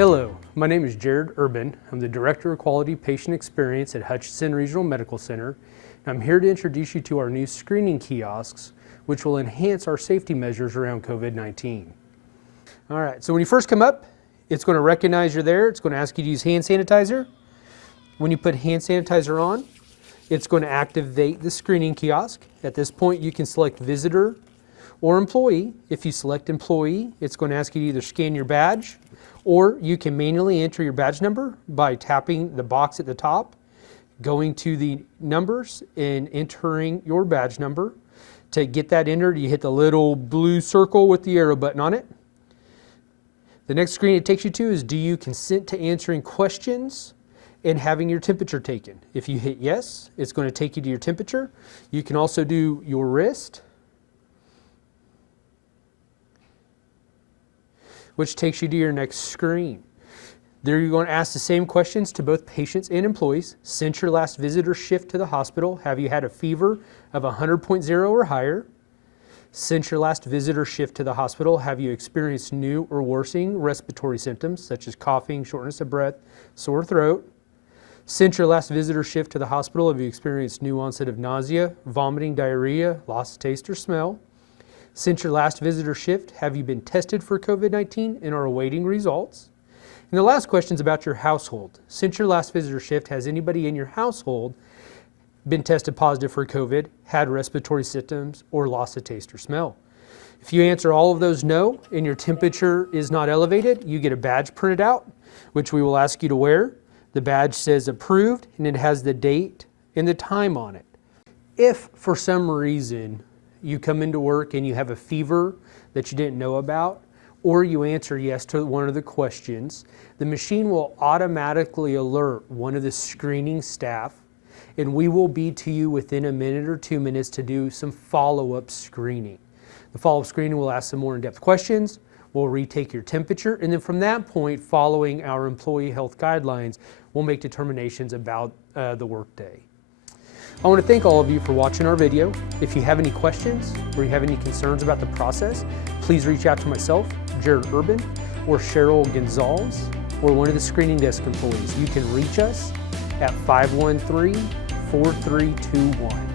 Hello, my name is Jarrod Urban. I'm the Director of Quality Patient Experience at Hutchinson Regional Medical Center. And I'm here to introduce you to our new screening kiosks, which will enhance our safety measures around COVID-19. All right, so when you first come up, it's going to recognize you're there. It's going to ask you to use hand sanitizer. When you put hand sanitizer on, it's going to activate the screening kiosk. At this point, you can select visitor or employee. If you select employee, it's going to ask you to either scan your badge, or you can manually enter your badge number by tapping the box at the top, going to the numbers and entering your badge number. To get that entered, you hit the little blue circle with the arrow button on it. The next screen it takes you to is, do you consent to answering questions and having your temperature taken? If you hit yes, it's going to take you to your temperature. You can also do your wrist, which takes you to your next screen. There you're going to ask the same questions to both patients and employees. Since your last visit or shift to the hospital, have you had a fever of 100.0 or higher? Since your last visit or shift to the hospital, have you experienced new or worsening respiratory symptoms such as coughing, shortness of breath, sore throat? Since your last visit or shift to the hospital, have you experienced new onset of nausea, vomiting, diarrhea, loss of taste or smell? Since your last visit or shift, have you been tested for COVID-19 and are awaiting results? And the last question is about your household. Since your last visit or shift, has anybody in your household been tested positive for COVID, had respiratory symptoms, or loss of taste or smell? If you answer all of those no, and your temperature is not elevated, you get a badge printed out, which we will ask you to wear. The badge says approved, and it has the date and the time on it. If for some reason you come into work and you have a fever that you didn't know about, or you answer yes to one of the questions, the machine will automatically alert one of the screening staff, and we will be to you within a minute or 2 minutes to do some follow-up screening. The follow-up screening will ask some more in-depth questions, we'll retake your temperature, and then from that point, following our employee health guidelines, we'll make determinations about the workday. I want to thank all of you for watching our video. If you have any questions or you have any concerns about the process, please reach out to myself, Jarrod Urban, or Cheryl Gonzalez, or one of the screening desk employees. You can reach us at 513-4321.